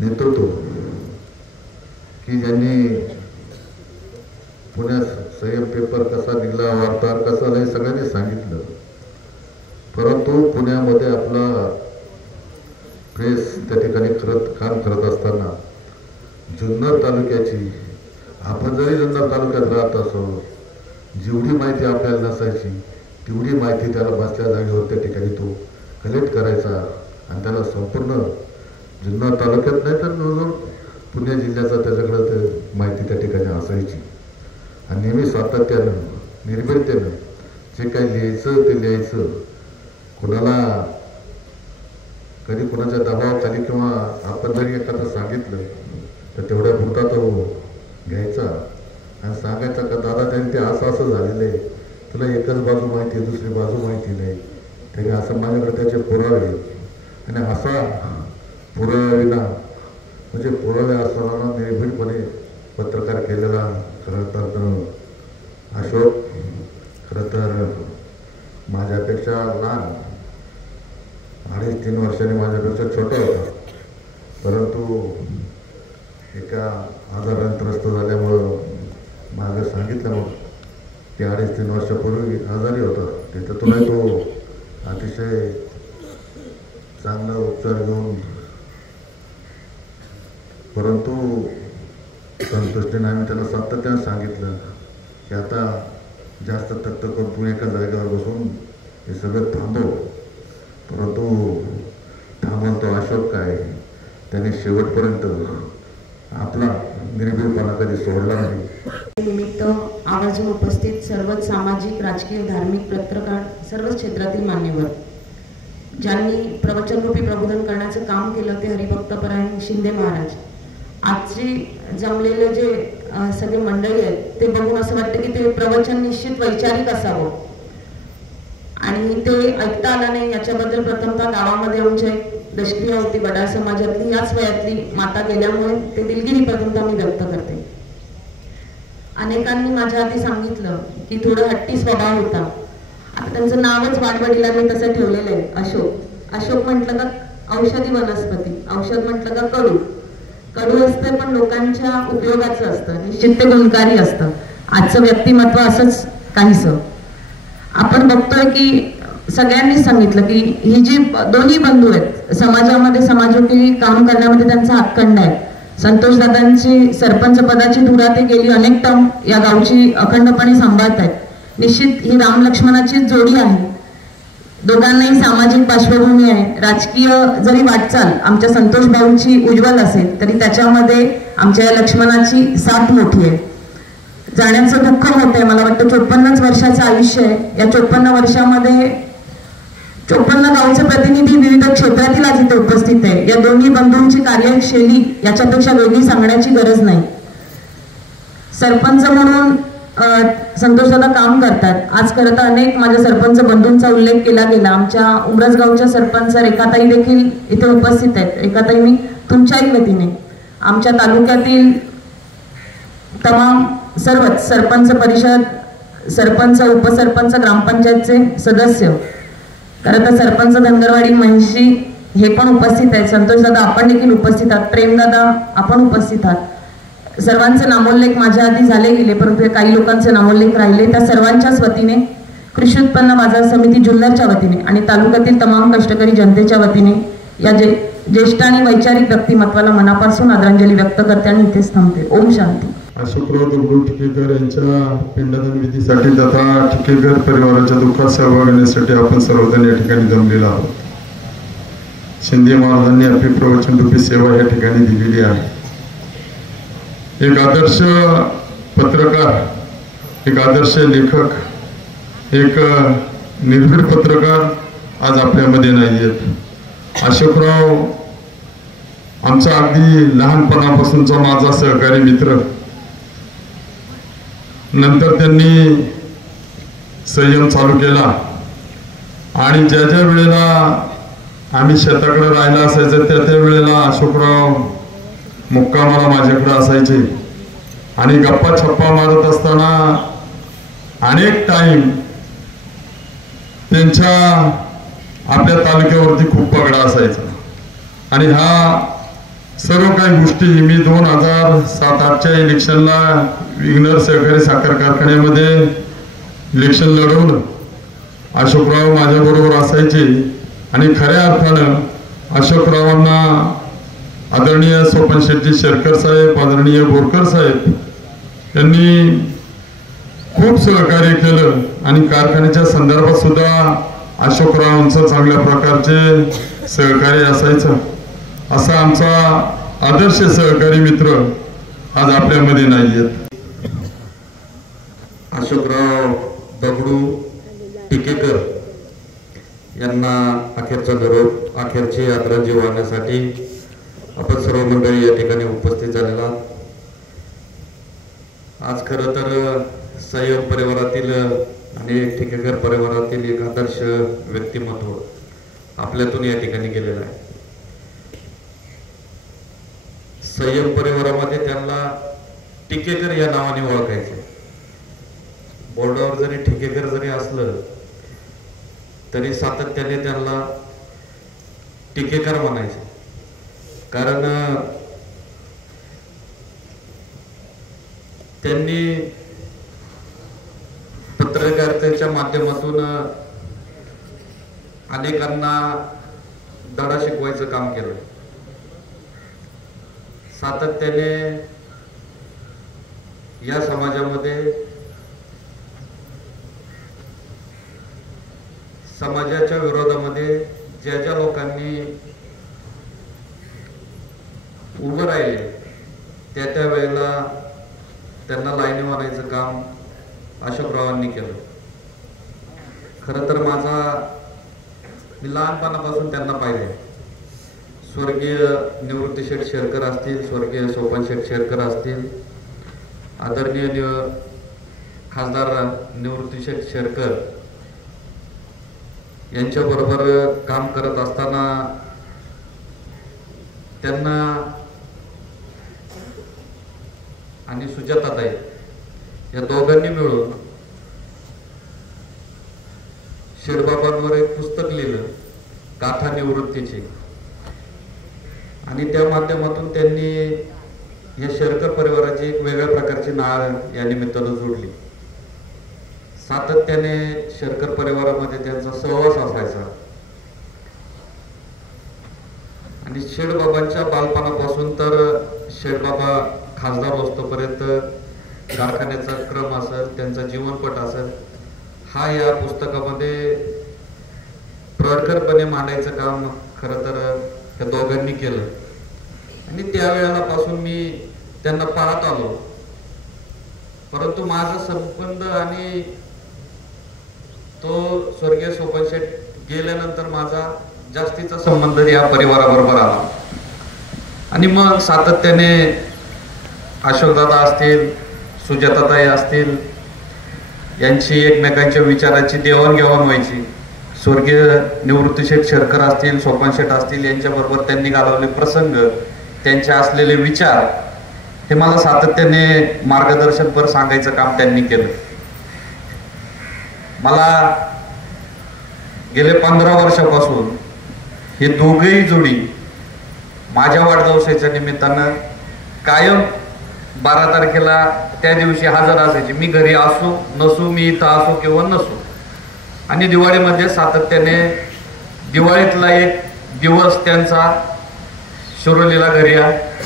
नेतृत्व की ज्यांनी पुण्यात संयम पेपर कसा निघाला, वार्ताहर कसा आला हे सगळ्यांनी सांगितलं. परंतु पुण्यामध्ये आपला प्रेस त्या ठिकाणी काम करत असताना जुन्नर तालुक्याची, आपण जरी जुन्नर तालुक्यात राहत असो, जेवढी माहिती आपल्याला नसायची तेवढी माहिती त्याला बसल्या जागेवर त्या ठिकाणी तो कलेक्ट करायचा आणि त्याला संपूर्ण जुन्नर तालुक्यात नाही तर जवळजवळ पुणे जिल्ह्याचा त्याच्याकडं ते माहिती त्या ठिकाणी असायची. आणि नेहमी सातत्यानं, निर्भीडतेनं जे काही लिहायचं ते लिहायचं. कुणाला कधी कुणाच्या दबावाखाली किंवा आपण जरी एखादं सांगितलं तर तेवढ्या पुरता तो घ्यायचा आणि सांगायचा का दादा त्यांनी ते असं झालेलं आहे, तुला एकच बाजू माहिती आहे, दुसरी बाजू माहिती नाही. त्याने असं माझ्याकडे त्याचे पुरावे आणि असा पुराव्याविना म्हणजे पुरावे असताना निर्भीडपणे पत्रकार केलेला खरं तर अशोक खरं तर माझ्यापेक्षा लहान 2.5-3 वर्षांनी माझ्यापेक्षा छोटा होता. परंतु एका आजाराने त्रस्त झाल्यामुळं मागं सांगितलं मग की 2.5-3 वर्षापूर्वी आजारी होता. त्याच्यातूनही तो अतिशय चांगला उपचार घेऊन दृष्टीने आम्ही त्याला सातत्याने सांगितलं की आता जास्त तक्त करून तू एका जागेवर बसून हे सगळं थांबव, परंतु थांबून तो अशोक काय त्याने शेवटपर्यंत आपला निर्भीडपणा कधी सोडला नाही. निमित्त आवर्जून उपस्थित सर्वच सामाजिक, राजकीय, धार्मिक, पत्रकार, सर्वच क्षेत्रातील मान्यवर ज्यांनी प्रवचनरूपी प्रबोधन करण्याचं काम केलं ते हरिभक्तपरायण शिंदे महाराज. आजची जमलेले जे सगळे मंडळी आहेत ते बघून असं वाटतं की ते प्रवचन निश्चित वैचारिक असावं आणि ते ऐकता आलं नाही. याच्याबद्दल प्रथमतः गावामध्ये आमच्या एक दशक्रिया होती वडार समाजातली, याच वयातली माता गेल्यामुळे ते दिलगिरी प्रथमतः मी व्यक्त करते. अनेकांनी माझ्या आधी सांगितलं की थोडं हट्टी स्वभाव होता. आता त्यांचं नावच वाडवडिलांनी तसं ठेवलेलं आहे अशोक. अशोक म्हटलं का औषधी वनस्पती, औषध म्हटलं का कडू. कडू असतं पण लोकांच्या उपयोगाचं असतं, निश्चित ते गुणकारी असतं. आजचं व्यक्तिमत्व असंच काहीसं आपण बघतोय की सगळ्यांनीच सांगितलं की ही जी दोन्ही बंधू आहेत समाजामध्ये समाजोपयोगी काम करण्यामध्ये त्यांचा हातखंड आहे. संतोष दादांची सरपंच पदाची धुरा ते गेली अनेक टर्म या गावची अखंडपणे सांभाळत आहेत. निश्चित ही राम लक्ष्मणाची जोडी आहे. दोघांनाही सामाजिक पार्श्वभूमी आहे. राजकीय जरी वाटचाल आमच्या संतोष भाऊंची उज्ज्वल असेल तरी त्याच्यामध्ये आमच्या लक्ष्मणाची साथ मोठी आहे. जाण्याचं दुःख होत आहे. मला वाटतं 54 वर्षाचं आयुष्य आहे. या 54 वर्षामध्ये 54 गावचे प्रतिनिधी विविध क्षेत्रातील आज इथे उपस्थित आहे. या दोन्ही बंधूंची कार्यशैली याच्यापेक्षा वेगळी सांगण्याची गरज नाही. सरपंच म्हणून संतोषदादा काम करतात. आज खरं तर अनेक माझ्या सरपंच बंधूंचा उल्लेख केला गेला. आमच्या उमरसगावच्या सरपंच रेखाताई देखील इथे उपस्थित आहेत. रेखाताई, मी तुमच्याही वतीने आमच्या तालुक्यातील तमाम सर्वच सरपंच परिषद, सरपंच, उपसरपंच, ग्रामपंचायतचे सदस्य, खरं तर सरपंच धनगरवाडी महिषी हे पण उपस्थित आहेत. संतोषदादा आपण देखील उपस्थित आहात. प्रेमदादा आपण उपस्थित आहात. सर्वांचे नामोल्लेख माझ्या आधी झाले गेले परंतु काही लोकांचे नामोल्लेख राहिले. त्या सर्वांच्याच वतीने, कृषी उत्पन्न बाजार समिती जुन्नरच्या वतीने आणि तालुक्यातील तमाम कष्टकरी जनतेच्या वतीने या ज्येष्ठ आणि वैचारिक व्यक्तिमत्वाला मनापासून आदरांजली व्यक्त करते आणि इथेच थांबते. ओम शांती. अशोकराव दगडू टिकेकर यांच्या पिंडदान विधीसाठी तथा टिकेकर परिवाराच्या दुःखात सहभाग घेण्यासाठी आपण सर्वजण या ठिकाणी जमलेलो आहोत. शिंदे महाराजांनी आपली प्रवचनरूपी सेवा या ठिकाणी दिलेली आहे. एक आदर्श पत्रकार, एक आदर्श लेखक, एक निर्भीड पत्रकार आज आपल्यामध्ये नाही आहेत. अशोकराव आमचा अगदी लहानपणापासूनचा माझा सहकारी मित्र. नंतर त्यांनी संयम चालू केला आणि ज्या ज्या वेळेला आम्ही शेताकडे राहिला असायचं त्या वेळेला अशोकराव मुक्कामाला माझ्याकडे असायचे आणि गप्पा छप्पा मारत असताना अनेक टाइम त्यांच्या आपल्या तालुक्यावरती खूप पगडा असायचा. आणि हा सर्व काही गोष्टी मी 2007-08च्या इलेक्शनला विघ्नर सहकारी साखर कारखान्यामध्ये इलेक्शन लढवलं. अशोकराव माझ्याबरोबर असायचे आणि खऱ्या अर्थानं अशोकरावांना आदरणीय सोपन शेट्टी शेरकर साहेब, आदरणीय बोरकर साहेब यांनी खूप सहकार्य केलं आणि कारखान्याच्या संदर्भात सुद्धा अशोकरावांचं चांगल्या प्रकारचे सहकार्य असायचं. असा आमचा आदर्श सहकारी मित्र आज आपल्यामध्ये नाही आहेत. अशोकराव दगडू टिकेकर यांना अखेरचा निरोप, अखेरची आदरांजली वाहण्यासाठी आपण सर्व मंडळी या ठिकाणी उपस्थित झालेला. आज खरं तर संयम परिवारातील आणि टिकेकर परिवारातील एक आदर्श व्यक्तिमत्व आपल्यातून या ठिकाणी गेलेलं आहे. संयम परिवारामध्ये त्यांना टिकेकर या नावाने ओळखायचे. बोर्डावर जरी टिकेकर जरी असलं तरी सातत्याने त्यांना टिकेकर म्हणायचे. कारण त्यांनी पत्रकारितेच्या माध्यमातून अनेकांना धडा शिकवायचं काम केलं. सातत्याने या समाजामध्ये समाजाच्या विरोधामध्ये ज्या ज्या लोकांनी उभं राहिले त्या वेळेला त्यांना लाईनी मारायचं काम अशोकरावांनी केलं. खरं तर मी लहानपणापासून त्यांना पाहिले. स्वर्गीय निवृत्ती शेठ शेरकर असतील, स्वर्गीय सोपान शेठ शेरकर असतील, आदरणीय खासदार निवृत्ती शेठ शेरकर यांच्याबरोबर काम करत असताना त्यांना आणि सुजाताताई या दोघांनी मिळून शेठबाबांवर एक पुस्तक लिहिलं, गाथा निवृत्तीची, आणि त्या माध्यमातून त्यांनी या शेरकर परिवाराची एक वेगळ्या प्रकारची नाळ या निमित्तानं जोडली. सातत्याने शेरकर परिवारामध्ये त्यांचा सहवास असायचा आणि शेठबाबांच्या बालपणापासून तर शेठबाबा खासदार होतोपर्यंत कारखान्याचा क्रम असेल, त्यांचा जीवनपट असेल, हा या पुस्तकामध्ये प्रखरपणे मांडायचं काम खरं तर त्या दोघांनी केलं. आणि त्यावेळेलापासून मी त्यांना पाहत आलो. परंतु माझा संबंध आणि तो स्वर्गीय सोपान शेठ गेल्यानंतर माझा जास्तीचा संबंध या परिवाराबरोबर आला. आणि मग सातत्याने अशोकदादा असतील, सुजाताताई असतील, यांची एकमेकांच्या विचाराची देवाणघेवाण व्हायची. स्वर्गीय निवृत्ती शेठ शेरकर असतील, सोपान शेठ असतील, यांच्याबरोबर त्यांनी घालवले प्रसंग, त्यांचे असलेले विचार, हे मला सातत्याने मार्गदर्शनपर सांगायचं काम त्यांनी केलं. मला गेले 15 वर्षापासून हे दोघेही जोडी माझ्या वाढदिवसाच्या निमित्तानं कायम 12 तारखेला त्या दिवशी हजर असायचे. मी घरी असो नसू, मी इथं असो किंवा नसो. आणि दिवाळीमध्ये सातत्याने दिवाळीतला एक दिवस त्यांचा शिरोलीला घरी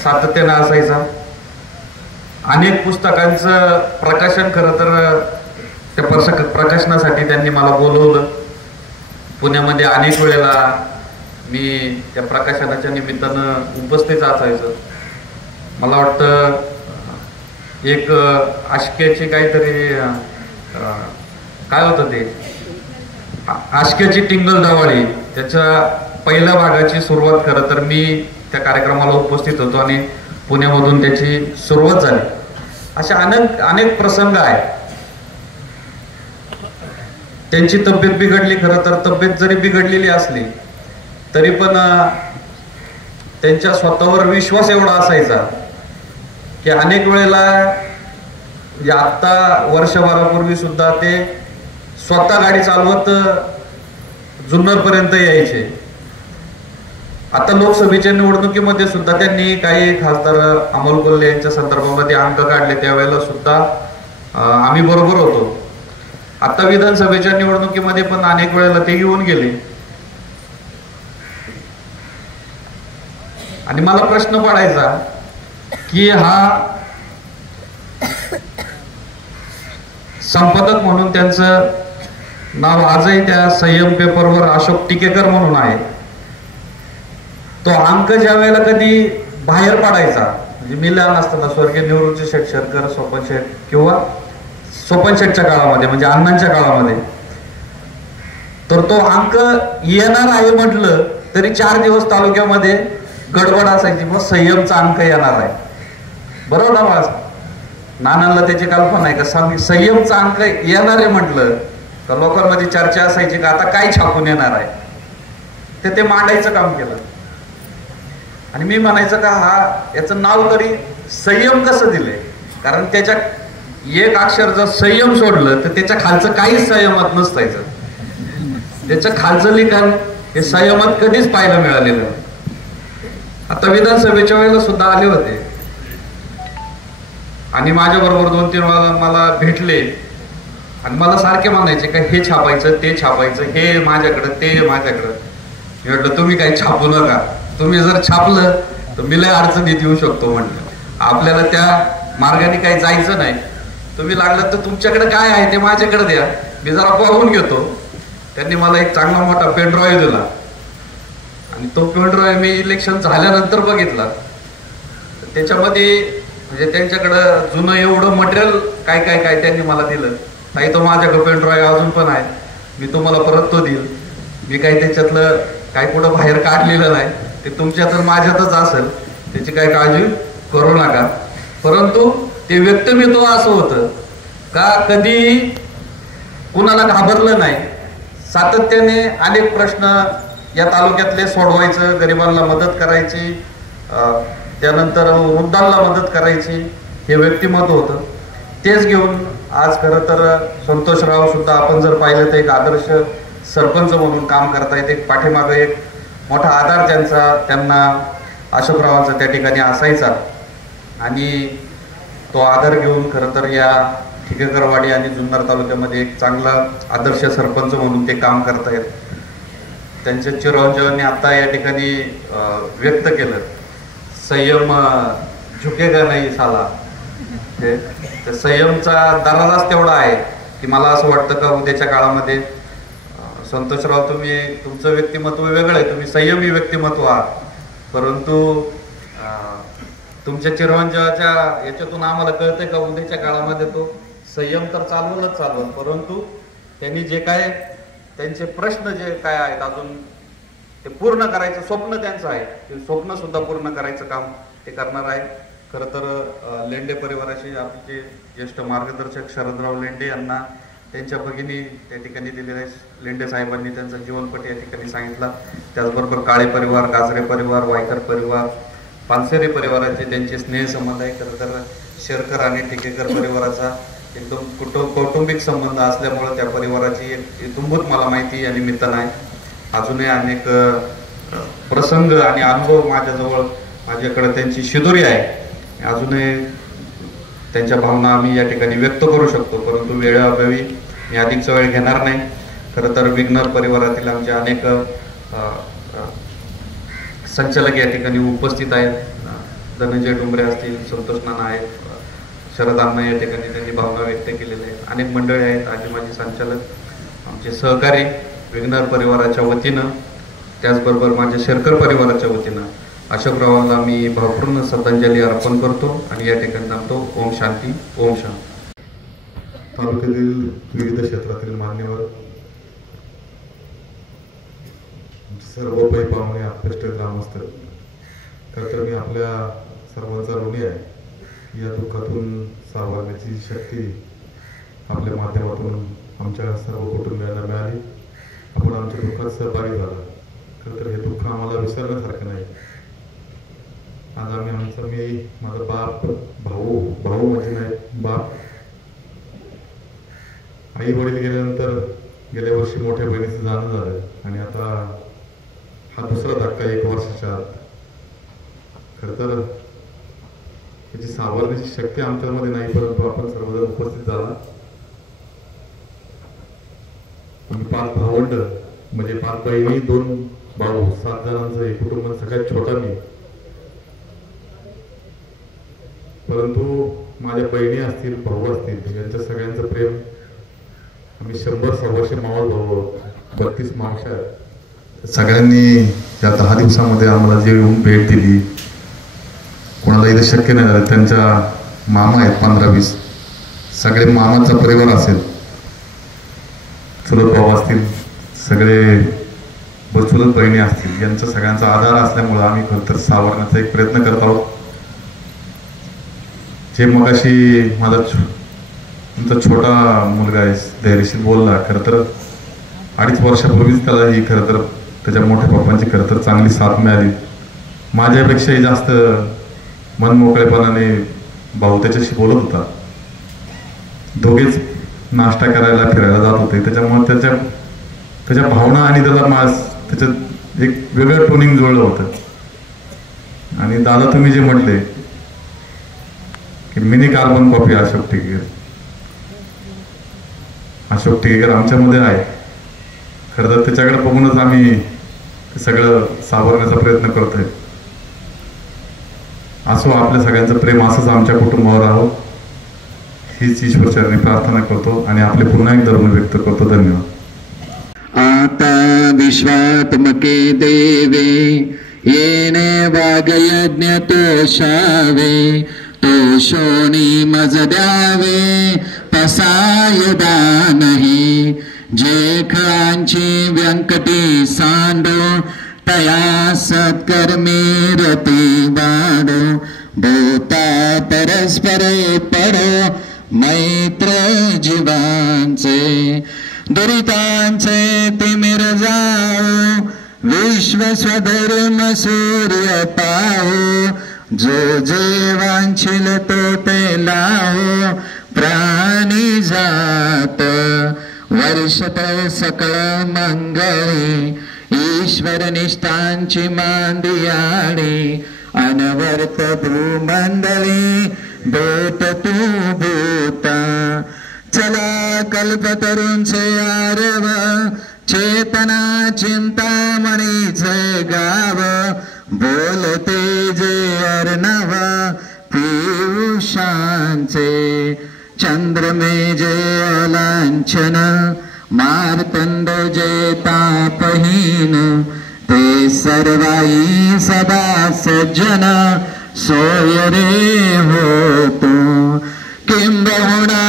सातत्याने असायचा. अनेक पुस्तकांचं प्रकाशन खरं तर त्या प्रकाशनासाठी त्यांनी मला बोलवलं. पुण्यामध्ये अनेक वेळेला मी त्या प्रकाशनाच्या निमित्तानं उपस्थित असायचो. मला वाटतं एक आशिक्याची काहीतरी काय होतं ते आशिक्याची टिंगल दवाळी, त्याच्या पहिल्या भागाची सुरुवात खरं तर मी त्या कार्यक्रमाला उपस्थित होतो आणि पुण्यामधून त्याची सुरुवात झाली. असे अनेक प्रसंग आहेत. त्यांची तब्येत बिघडली, खरं तर तब्येत जरी बिघडलेली असली तरी पण त्यांच्या स्वतःवर विश्वास एवढा असायचा की अनेक वेळेला आता वर्षभरापूर्वी सुद्धा ते स्वतः गाडी चालवत जुन्नर पर्यंत यायचे. आता लोकसभेच्या निवडणुकीमध्ये सुद्धा त्यांनी काही खासदार अमोल कोल्हे यांच्या संदर्भामध्ये अंक काढले, त्यावेळेला सुद्धा आम्ही बरोबर होतो. आता विधानसभेच्या निवडणुकीमध्ये पण अनेक वेळेला ते येऊन गेले. आणि मला प्रश्न पडायचा की हा संपादक म्हणून त्यांचं नाव आजही त्या संयम पेपरवर अशोक टिकेकर म्हणून आहे. तो अंक ज्या वेळेला कधी बाहेर पडायचा, म्हणजे मी लहान असताना स्वर्गीय निवृत्ती शेठ शेरकर, सोपान शेठ किंवा सोपान शेठच्या काळामध्ये म्हणजे अण्णांच्या काळामध्ये, तर तो अंक येणार आहे म्हटलं तरी 4 दिवस तालुक्यामध्ये गडबड असायची, मग संयमचा अंक येणार आहे. बरोबर ना मला नानांना त्याची कल्पना आहे का संयमचा अंक येणार आहे म्हटलं तर लोकांमध्ये चर्चा असायची का आता काय छापून येणार आहे, ते मांडायचं काम केलं. आणि मी म्हणायचं का याचं नाव तरी संयम कसं दिलंय, कारण त्याच्या एक अक्षर जर संयम सोडलं तर त्याच्या खालचं काहीच संयमात नसतायचं. त्याच्या खालचं लिखाण हे संयमात कधीच पाहायला मिळालेलं. आता विधानसभेच्या वेळेला सुद्धा आले होते आणि माझ्या बरोबर 2-3 वेळा मला भेटले आणि मला सारखे म्हणायचे का हे छापायचं ते छापायचं, हे माझ्याकडं ते माझ्याकडं. मी म्हटलं तुम्ही काही छापू नका, तुम्ही जर छापलं तर मी लय अडचणीत येऊ शकतो. म्हटलं आपल्याला त्या मार्गाने काही जायचं नाही, तुम्ही लागलं तर तुमच्याकडे काय आहे ते माझ्याकडे द्या, मी जरा पाहून घेतो. त्यांनी मला एक चांगला मोठा पेनड्रॉईव्ह दिला आणि तो पेनड्रॉईव्ह मी इलेक्शन झाल्यानंतर बघितला. त्याच्यामध्ये म्हणजे त्यांच्याकडं जुनं एवढं मटेरियल काय काय काय त्यांनी मला दिलं. नाही तो माझ्याकडे पेनड्रॉईव्ह अजून पण आहे, मी तुम्हाला परत तो देईल. मी काही त्याच्यातलं काही कुठं बाहेर काढलेलं नाही, ते तुमच्यात माझ्यातच असेल, त्याची काही काळजी करू नका. परंतु ते व्यक्तिमत्व असं होतं का कधी कुणाला घाबरलं नाही, सातत्याने अनेक प्रश्न या तालुक्यातले सोडवायचं, गरिबांना मदत करायची, त्यानंतर वृद्धांना मदत करायची, हे व्यक्तिमत्व होतं. तेच घेऊन आज खरं तर संतोषराव सुद्धा आपण जर पाहिलं तर एक आदर्श सरपंच म्हणून काम करतायत. एक पाठीमागे एक मोठा आधार त्यांना अशोकरावांचा त्या ठिकाणी असायचा आणि तो आधार घेऊन खरं तर या ठिकेकरवाडी आणि जुन्नर तालुक्यामध्ये एक चांगला आदर्श सरपंच म्हणून ते काम करतायत. त्यांच्या चिरंजीवांनी आता या ठिकाणी व्यक्त केलं, संयम झुकेगा नाही साला. त्या संयमचा दराजाच तेवढा आहे की मला असं वाटतं का उद्याच्या काळामध्ये संतोषराव तुम्ही तुमचं व्यक्तिमत्व वेगळं आहे, तुम्ही संयमी व्यक्तिमत्व आहात, परंतु तुमच्या चिरंजीवाच्या याच्यातून आम्हाला कळतंय का उद्याच्या काळामध्ये तो संयम तर चालवत, परंतु त्यांनी जे काय त्यांचे प्रश्न जे काय आहेत अजून ते पूर्ण करायचं स्वप्न त्यांचं आहे, ते स्वप्न सुद्धा पूर्ण करायचं काम ते करणार आहे. खरं तर लेंडे परिवाराशी आमचे ज्येष्ठ मार्गदर्शक शरदराव लेंडे यांना त्यांच्या भगिनी त्या ठिकाणी दिलेल्या लेंडे साहेबांनी त्यांचा जीवनपट या ठिकाणी सांगितला. त्याचबरोबर काळे परिवार, गाजरे परिवार, वायकर परिवार, पानसेरे परिवाराचे त्यांचे स्नेहसंबंध आहे. खरं तर शेरकर आणि टिकेकर परिवाराचा एकदम कौटुंबिक संबंध असल्यामुळे त्या परिवाराची एक इतुंभूत मला माहिती आणि निमित्त नाही. अजूनही अनेक प्रसंग आणि अनुभव माझ्याकडे त्यांची शिदोरी आहे. अजूनही त्यांच्या भावना आम्ही या ठिकाणी व्यक्त करू शकतो, परंतु वेळेअभावी मी अधिकचा वेळ घेणार नाही. खरं तर विघ्नर परिवारातील आमचे अनेक संचालक या ठिकाणी उपस्थित आहेत. धनंजय डुंबरे असतील, संतोष नाना आहेत, शरद अण्णा या ठिकाणी त्यांनी भावना व्यक्त केलेल्या आहेत. अनेक मंडळी आहेत, आजी माजी संचालक, आमचे सहकारी विघ्नर परिवाराच्या वतीनं, त्याचबरोबर माझ्या शेरकर परिवाराच्या वतीनं अशोकरावांना मी भावपूर्ण श्रद्धांजली अर्पण करतो आणि या ठिकाणी थांबतो. ओम शांती, ओम शांती. तालुक्यातील विविध क्षेत्रातील मान्यवर, सर्व पै पाहुणे, आप्तेष्ट ग्रामस्थ, खरं तर मी आपल्या सर्वांचा ऋणी आहे. या दुःखातून सावरण्याची शक्ती आपल्या माध्यमातून आमच्या सर्व कुटुंबियांना मिळाली. आपण आमच्या दुःखात सहभागी झाला. खरं तर हे दुःख आम्हाला विसरण्यासारखं नाही. आज आम्ही मी माझा बाप, भाऊ म्हणजे नाही, बाप, आई वडील गेल्यानंतर गेल्या वर्षी मोठ्या बहिणीचं जाणं झालं आणि आता हा दुसरा धक्का 1 वर्षाच्या आत. खरं तर त्याची सावरण्याची शक्ती आमच्यामध्ये नाही, परंतु आपण सर्वजण उपस्थित झाला. आम्ही 5 भावंड म्हणजे 5 बहिणी, 2 भाऊ, 7 जणांचं हे कुटुंब, सगळ्यात छोटा मी. परंतु माझ्या बहिणी असतील, भाऊ असतील, यांच्या सगळ्यांचं प्रेम आम्ही 100-125 मावळ भाऊ, 32 मावश्या, सगळ्यांनी या 10 दिवसामध्ये आम्हाला जे येऊन भेट दिली. कोणाला इथे शक्य नाही झालं, त्यांच्या मामा आहेत 15-20, सगळे मामाचा परिवार असेल, चुलत भाऊ असतील, सगळे चुलत बहिणी असतील, यांचा सगळ्यांचा आधार असल्यामुळं आम्ही खरं तर सावरण्याचा एक प्रयत्न करत आहोत. जे मगाशी माझा तुमचा छोटा मुलगा आहे धैर्यशील बोलला, खरं तर 2.5 वर्षापूर्वीच त्याला ही खरं तर त्याच्या मोठ्या पप्पांची खरं तर चांगली साथ मिळाली. माझ्यापेक्षाही जास्त मनमोकळेपणाने भाऊ त्याच्याशी बोलत होता. दोघेच नाश्ता करायला, फिरायला जात होते. त्याच्यामुळे त्याच्या भावना आणि त्याच्यात एक वेगळं टोनिंग जुळलं होतं. आणि दादा तुम्ही जे म्हटले की mini carbon copy Ashok Tikekar आमच्यामध्ये आहे. खरं तर त्याच्याकडे बघूनच आम्ही सगळं सावरण्याचा प्रयत्न करतोय. असो आपल्या सगळ्यांचं प्रेम असंच आमच्या कुटुंबावर राहो हीच ईश्वरचरणी प्रार्थना करतो आणि आपले पुन्हा एक धर्म व्यक्त करतो. धन्यवाद. आता विश्वात्मके देवे येणे वागयज्ञ तोषावे तोषोणी मज द्यावे पसाय दानही जे खळांची व्यंकटी सांडो तया सत्कर्मी रती वाढो भूता परस्पर पडो मैत्र जीवांचे दुरितांचे तिमिर जाओ विश्व स्वधर्म सूर्य पाओ जो जे वांछिल तो ते लाओ प्राणी जात वर्षत सकळ मंगळी ईश्वर निष्ठांची मांदियाळी अनवर्त भूमंडळी भेट तू भूता चला कल्पतरूंचे आरव चेतना चिंतामणीचे गाव बोलते जे अर्णव पीयूषांचे चंद्रमे जे अलांछन मार्तंड जे तापहीन ते सर्वाई सदा सज्जन सोय रे होतो किंबहुना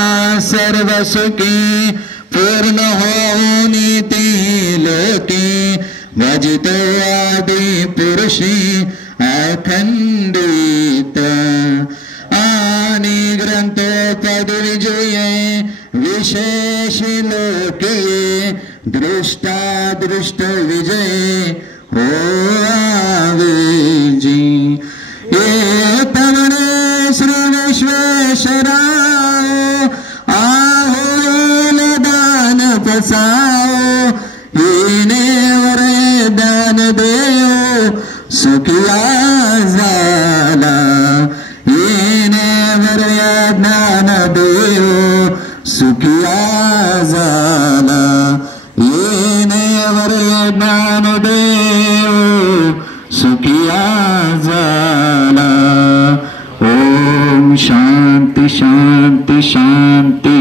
सर्व सुखी पूर्ण होऊन ती लोकी भजितो आदि पुरुषी अखंडित आणि ग्रंथोपद विजये विशेषी लोके दृष्टादृष्ट विजय हो आवेजी ये तमने श्री विश्वेश्वरा आहोल दान पसाओ येणे वरे दान देव सुखिया झाला येणे वरे ज्ञान देव सुखिया झाला येणे वरे ज्ञान देव सुखिया झाला. ओम शांती शांती शांती.